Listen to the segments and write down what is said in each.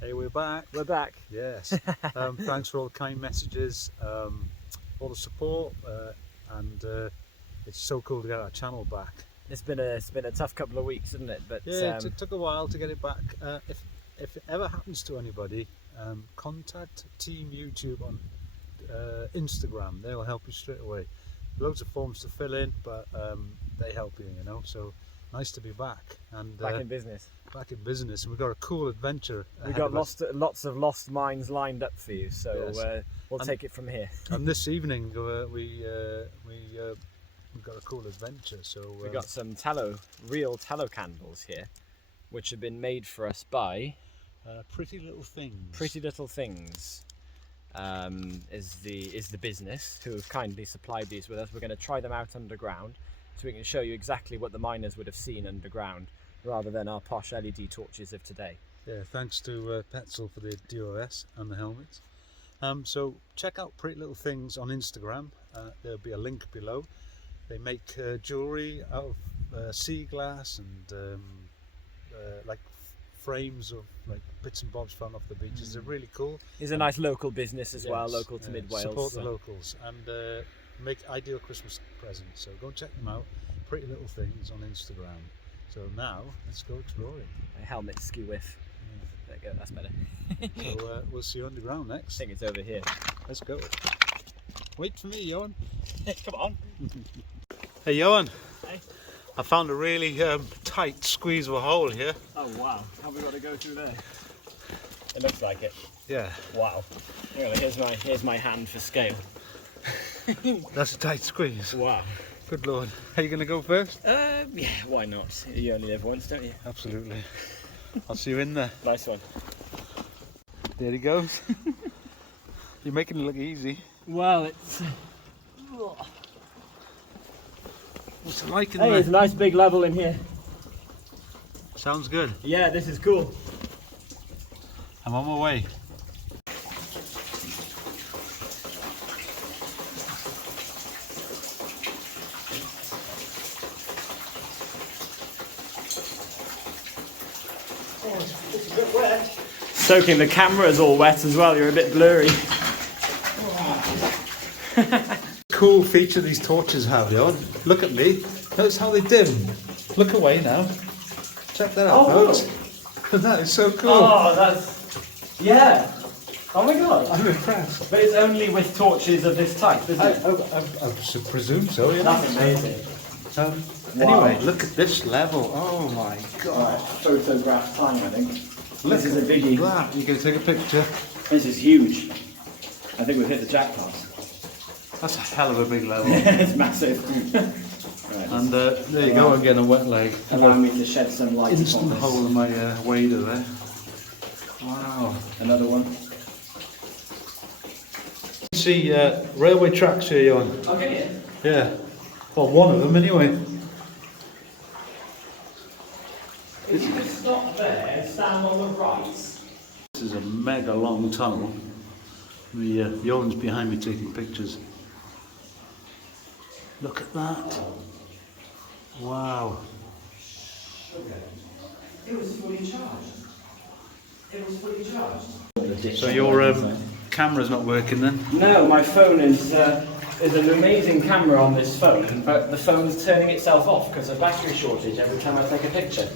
Hey, we're back. We're back. Yes. Thanks for all the kind messages, all the support, and it's so cool to get our channel back. It's been a tough couple of weeks, isn't it? But yeah, it took a while to get it back. If it ever happens to anybody, contact Team YouTube on Instagram. They'll help you straight away. Loads of forms to fill in, but they help you, you know. So nice to be back and back in business. Back in business, and we've got a cool adventure. We've got lots of lost mines lined up for you, so yes. We'll take it from here. And this evening we've got a cool adventure. So we got some real tallow candles here, which have been made for us by Pretty Little Things. Pretty Little Things is the business who have kindly supplied these with us. We're going to try them out underground, so we can show you exactly what the miners would have seen underground, rather than our posh LED torches of today. Yeah, thanks to Petzl for the DOS and the helmets. So check out Pretty Little Things on Instagram. There'll be a link below. They make jewellery out of sea glass and like frames of like bits and bobs found off the beaches. They're really cool. It's a nice local business as well, Yes, local to Mid Wales. Support the locals and make ideal Christmas presents. So go and check them out. Pretty Little Things on Instagram. So now let's go exploring. A helmet skew whiff. There you go, that's better. So we'll see you underground next. I think it's over here. Let's go. Wait for me, Johan. Come on. Hey, Johan. Hey. I found a really tight squeeze of a hole here. Oh wow, have we got to go through there? It looks like it. Yeah. Wow. Here's my hand for scale. That's a tight squeeze. Wow. Good Lord. Are you going to go first? Yeah, why not? You only live once, don't you? Absolutely. I'll see you in there. Nice one. There he goes. You're making it look easy. Well, it's... What's it like in Hey, there? it's a nice big level in here. Sounds good. Yeah, this is cool. I'm on my way. It's a bit wet. Soaking the camera is all wet as well, you're a bit blurry. Cool feature these torches have, Johan. Look at me. Notice how they dim. Look away now. Check that out, folks. That is so cool. Oh, that's... Yeah. Oh my god. I'm impressed. But it's only with torches of this type, isn't it? I presume so, yeah. That's amazing. Anyway, look at this level. Oh my god. Right, photograph time, I think. Look This is a biggie. at that. You can take a picture. This is huge. I think we've hit the jackpot. That's a hell of a big level. It's massive. Right. And there you go again, a wet leg. Allow me to shed some light Instant upon this. hole in my wader there. Wow. Another one. You see railway tracks here, Johan. Okay. Yeah. Well, one of them anyway. If you could stop there and stand on the right. This is a mega long tunnel. Johan's behind me taking pictures. Look at that. Wow. It was fully charged. It was fully charged. So your camera's not working then? No, my phone is an amazing camera on this phone, but the phone's turning itself off because of battery shortage every time I take a picture.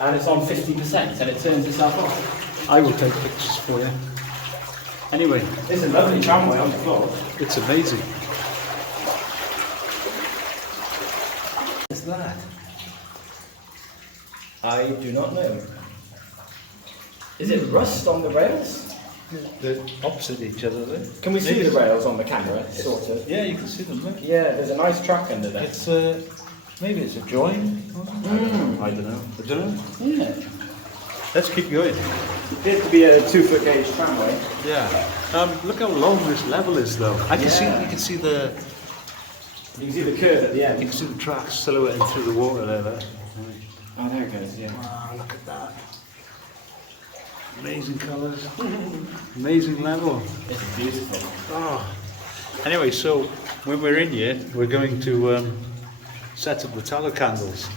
And it's on 50% and it turns itself off. I will take pictures for you. Anyway, It's a lovely tramway on the floor. it's amazing. What's that? I do not know. Is it rust on the rails? They're opposite each other there. Can we see the rails on the camera, sort of? Yeah, you can see them there. Yeah, there's a nice track under there. It's maybe it's a join. I don't know. Yeah. Let's keep going. Appears to be a 2-foot gauge tramway. Yeah. Look how long this level is, though. You can see the. You can see the curve at the You end. can see the tracks silhouetted through the water there. Oh, there it goes, yeah. Wow, look at that. Amazing colours. Amazing level. It's beautiful. Oh. Anyway, so when we're in here, we're going to set up the tallow candles.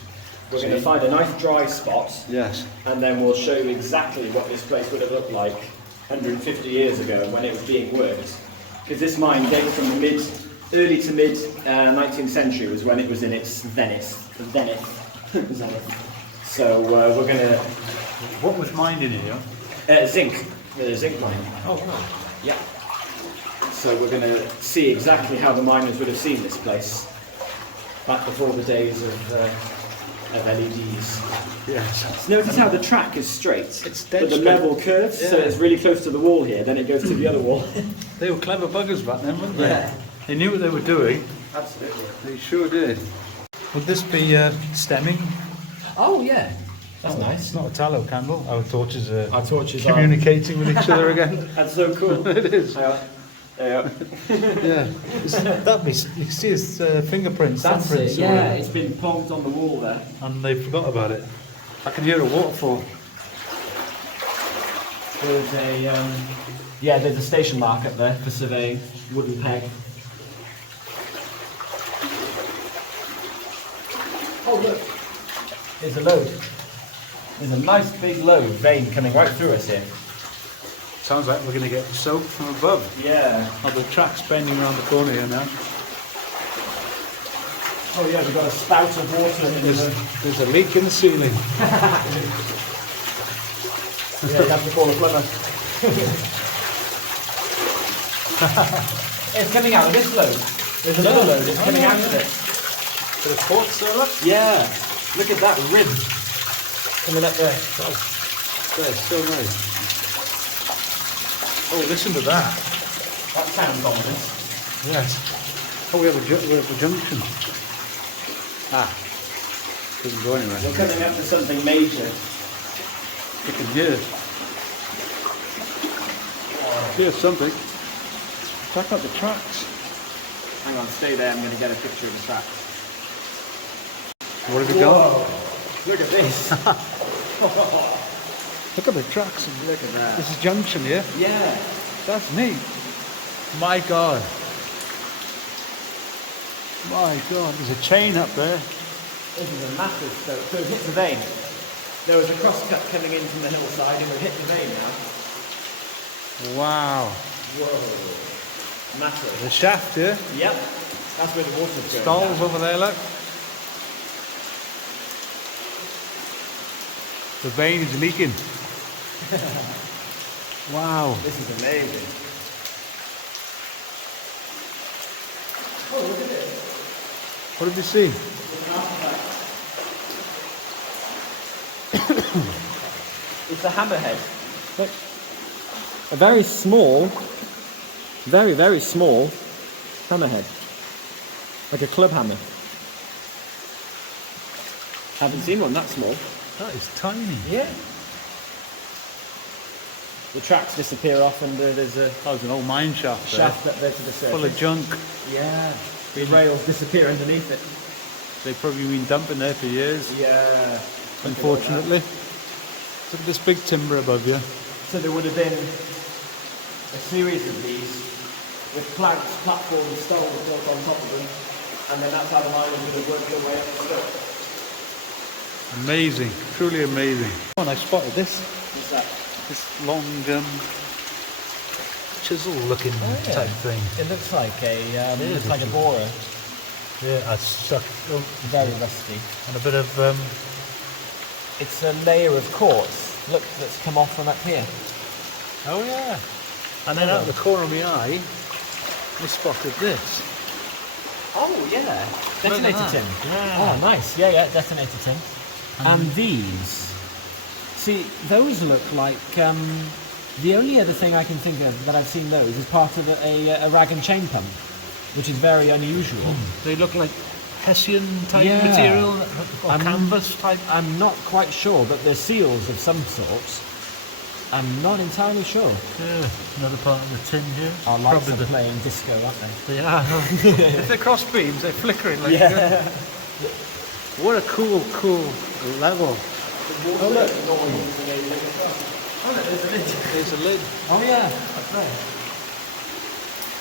We're going to find a nice dry spot, Yes. and then we'll show you exactly what this place would have looked like 150 years ago when it was being worked. Because this mine dates from the early to mid 19th century was when it was in its zenith. So we're going to... What was mined in here? Zinc. The zinc mine. Oh, wow. Yeah. So we're going to see exactly how the miners would have seen this place back before the days of LEDs. Yes. So notice how the track is straight, It's dead but the straight. level curves, so Yeah. it's really close to the wall here, then it goes to the other wall. They were clever buggers back then, weren't they? Yeah. They knew what they were doing. Absolutely. They sure did. Would this be stemming? Oh yeah, that's It's nice. not a tallow candle. Our torches are Our torches communicating with each other again. That's so cool. It is. Yeah. Yeah. That be, you see his fingerprints, That's it. thumbprints, Yeah, it's been plonked on the wall there. and they forgot about it. I can hear a waterfall. There's a there's a station mark up there for surveying. Wooden peg. Oh look, there's a load. There's a nice big load vein coming right through us here. Sounds like we're going to get soaked from above. Yeah. Oh, the track's bending around the corner here now. Oh yeah, we've got a spout of water in the... There's a leak in the ceiling. Yeah, you have to call a plumber. It's coming out of this load. There's another load, it's coming out of it. Bit of quartz there, look. Yeah, look at that rib coming up there. That's so nice. Oh, listen to that. That sounds ominous. Yes. Oh, we have a junction. Ah. Doesn't go anywhere. We're coming up to something major. You can hear it. Here's something. Check out the tracks. Hang on, stay there, I'm going to get a picture of the track. What have we got? Whoa, look at this. Look at the tracks. Look at that. This is junction here. Yeah. That's neat. My God. My God, there's a chain up there. This is a massive stoke. So it hit the vein. There was a cross cut coming in from the hillside and it hit the vein now. Wow. Whoa. Massive. The shaft here. Yep. That's where the water's going. Stalls over there, look. The vein is leaking. Wow. This is amazing. Oh, look at this. What have you seen? It's a hammerhead. Look. A very small, very, very small hammerhead. Like a club hammer. Haven't seen one that small. That is tiny. Yeah. The tracks disappear off and there's a That was an old mine shaft there. shaft up there to the surface. Full of junk. Yeah. The rails disappear underneath it. They've probably been dumping there for years, Yeah. unfortunately. Look at this big timber above you. So there would have been a series of these with planks, platforms, stones built on top of them, and then that's how the miners would have worked their way up the slope. Amazing, truly amazing. Oh, and I spotted this. What's that? This long chisel-looking type thing. It looks like a looks like a borer. Yeah, I stuck. Very rusty. And a bit of. It's a layer of quartz. Look, that's come off from up here. Oh yeah. And then out of the corner of my eye, I spotted this. Oh yeah, detonator that. tin. Yeah. Oh nice. Yeah, yeah, detonator tin. And these. See, those look like. The only other thing I can think of that I've seen those is part of a rag and chain pump, which is very unusual. They look like Hessian type Yeah. material or I'm- canvas type. I'm not quite sure, but they're seals of some sort. I'm not entirely sure. Yeah, another part of the tin here. Our lights Probably are playing disco, aren't they? They are. If they're cross beams, they're flickering like Yeah. What a cool level. Oh look. Oh look, there's a lid. There's a lid. Oh yeah, that's right.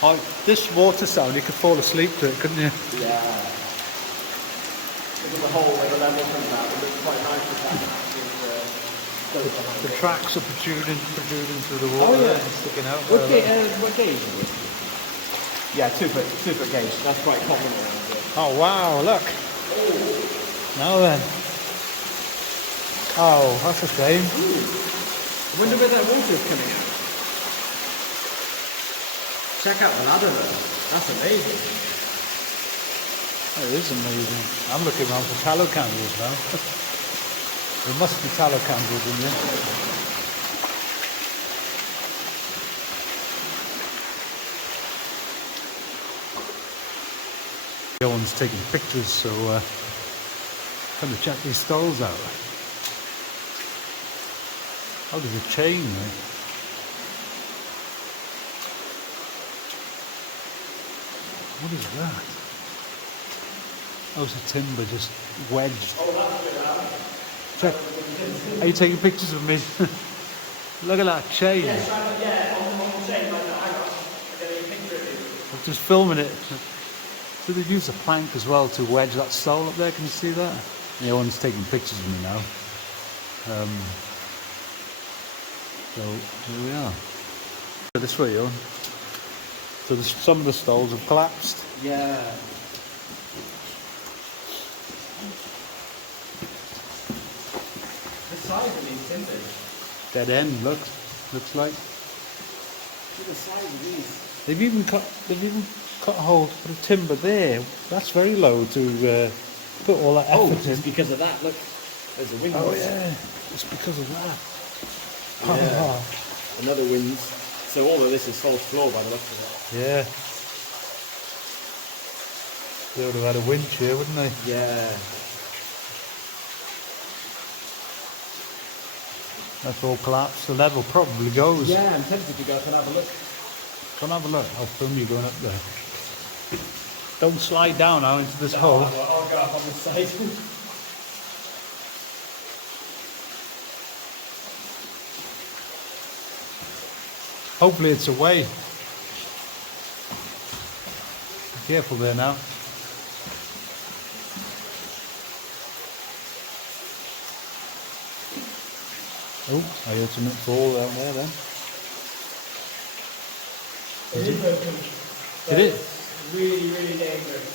Oh, this water sound, you could fall asleep to it, couldn't you? Yeah. Look at the hole where the level comes out. It looks quite nice with that massive goat behind The it. tracks are protruding through the water. Oh, yeah. And sticking out. What gauge is it? Yeah, 2 foot gauge. That's quite common around here. Oh wow! Look. Now then. Oh, that's a shame. I wonder where that water's coming out. Check out the ladder there. That's amazing. That is amazing. I'm looking around for tallow candles now. There must be tallow candles in here. Owen's taking pictures, so trying to check these stalls out. Oh, there's a chain there. What is that? Oh, it's a timber just wedged. Check. Are you taking pictures of me? Look at that chain. Yeah, on the chain like that. Hang on. I'm getting a picture of you. I'm just filming it. So they've used a plank as well to wedge that stole up there. Can you see that? The one's taking pictures of me now. So here we are. This way, Owen. So some of the stalls have collapsed. Yeah. The size of these timbers. Dead end, looks like. Look at the size of these. They've even cut a hole to put a timber there. That's very low to put all that effort in. It's because of that. Look, there's a wind. Oh yeah, it's because of that. Yeah. Another wind. So all of this is false floor by the looks of it. Yeah. They would have had a winch here, wouldn't they? Yeah. That's all collapsed. The level probably goes. Yeah, I'm tempted to go up and have a look. Come have a look. I'll film you going up there. Don't slide down now into this hole. I'll go up on the side. Hopefully it's away. Be careful there now. Oh, I heard something fall down there then. It is open. It is? Really, really dangerous.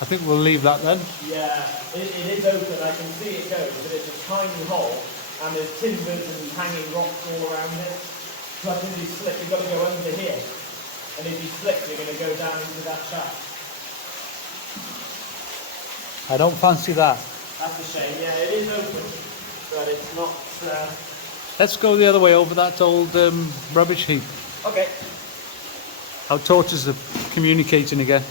I think we'll leave that then. Yeah, it is open. I can see it goes, but it's a tiny hole, and there's timbers and hanging rocks all around it. So I think if you slip, you've got to go under here. And if you slip, you're going to go down into that shaft. I don't fancy that. That's a shame. Yeah, it is open, but it's not... Let's go the other way over that old rubbish heap. Okay. Our torches are communicating again.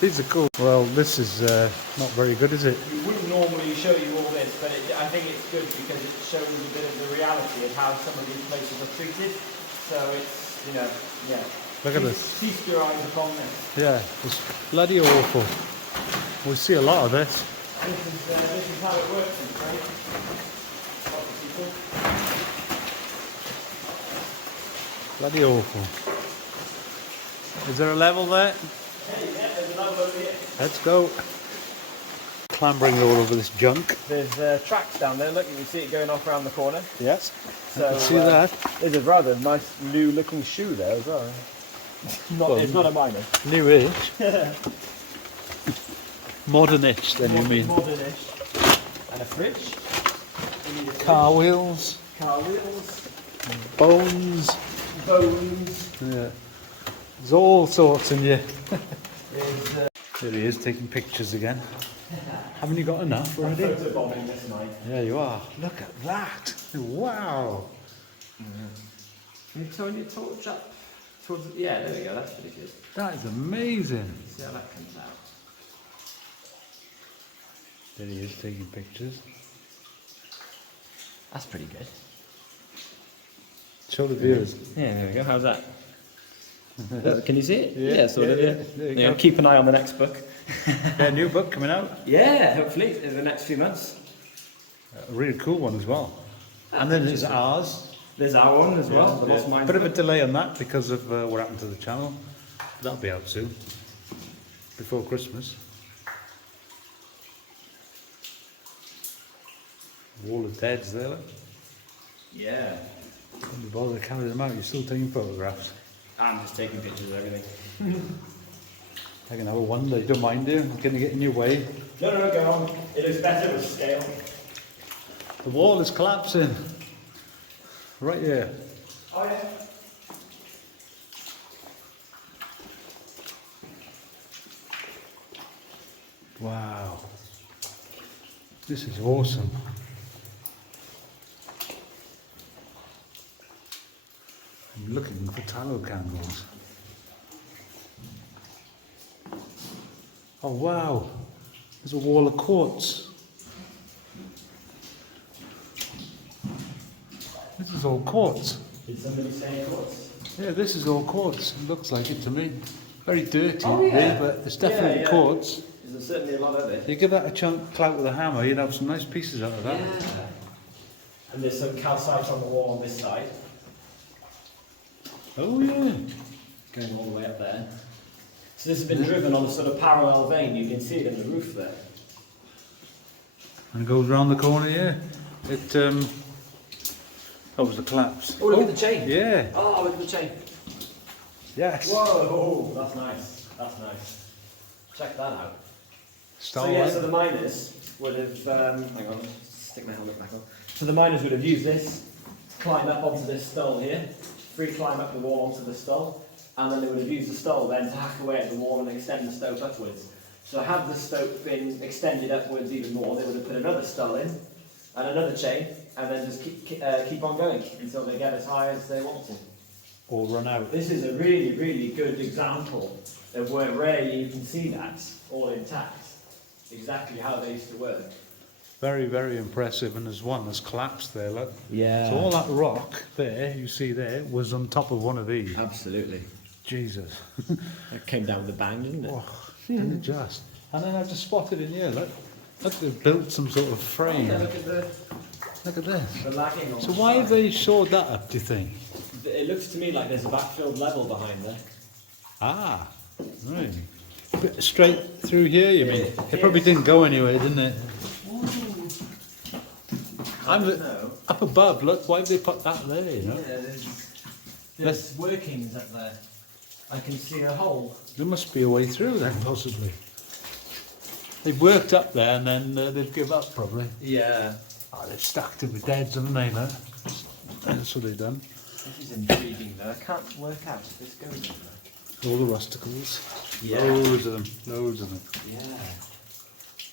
These are cool. Well, this is not very good, is it? We wouldn't normally show you all this, but I think it's good because it shows a bit of the reality of how some of these places are treated. So it's, you know, yeah. Look at this. Feast your eyes upon this. Yeah, it's bloody awful. We see a lot of this. This is how it works, right? Lots of people. Bloody awful. Is there a level there? Hey, yeah, there's another over here. Let's go. Clambering all over this junk. There's tracks down there. Look, you can see it going off around the corner. Yes. So I can see that. There's a rather nice new-looking shoe there as well. It's not a minor. Newish. Modernish, then you mean. Modernish. And a fridge. Car wheels. Car wheels. Bones. Bones. Yeah. There's all sorts in here. There's There he is, taking pictures again. Haven't you got enough already? photobombing this night. Yeah, you are. Look at that. Wow. Can you turn your torch up towards the... Yeah, there we go. That's pretty good. That is amazing. See how that comes out. There he is, taking pictures. That's pretty good. Show the viewers. Yeah, there we go. How's that? Can you see it? Yeah, sort of. yeah, Yeah. yeah. There you Yeah, go. keep an eye on the next book. Yeah, new book coming out. Yeah, hopefully in the next few months. A really cool one as well. And then there's ours. There's our one as well. The Yeah. Lost Mines Bit of a book. delay on that because of what happened to the channel. That'll be out soon. Before Christmas. Wall of deads there, look. Yeah. Don't be bothered to carry them out, you're still taking photographs. I'm just taking pictures of everything. I can have a wonder, you don't mind, do you? I'm going to get in your way. No, go on. It looks better with scale. The wall is collapsing. Right here. Oh yeah. Wow. This is awesome. I'm looking for tallow candles. Oh wow. There's a wall of quartz. This is all quartz. Did somebody say quartz? Yeah, this is all quartz. It looks like it to me. Very dirty, Oh, yeah. but it's definitely Yeah. quartz. There's certainly a lot of it. You give that a clout with a hammer, you'd have some nice pieces out of that. Yeah. And there's some calcite on the wall on this side, Oh yeah. going all the way up there. So this has been driven on a sort of parallel vein. You can see it in the roof there. And it goes round the corner here. It that was the collapse. Oh, look at the chain. Yeah. Oh, look at the chain. Yes. Whoa, that's nice. That's nice. Check that out. Starlight. So the miners would have, hang on, stick my helmet back on. So the miners would have used this to climb up onto this stole here, free climb up the wall onto the stole, and then they would have used the stole then to hack away at the wall and extend the stope upwards. So had the stope been extended upwards even more, they would have put another stole in, and another chain, and then just keep on going until they get as high as they want to. Or run out. This is a really, really good example of where rarely you can see that all intact. Exactly how they used to work. Very, very impressive. And there's one that's collapsed there, look. Yeah. So all that rock there, you see there, was on top of one of these. Absolutely. Jesus. It came down with a bang, didn't it? Oh, didn't it just? And then I just spotted in here, look. Look, they've built some sort of frame. Yeah, look at Look at this. the lagging on So the why side. have they shored that up, do you think? It looks to me like there's a backfilled level behind there. Ah, right. Bit straight through here, you mean? Yeah. It probably didn't go anywhere, didn't it? No. Up above, look, why have they put that there, you know? Yeah, there's workings up there. I can see a hole. There must be a way through then, possibly. They've worked up there and then they've given up, probably. Yeah. Oh, they've stacked it with deads, haven't they, look? That's what they've done. This is intriguing though. I can't work out if this goes in there. All the rusticles. Yeah. Loads of them, loads of them. Yeah.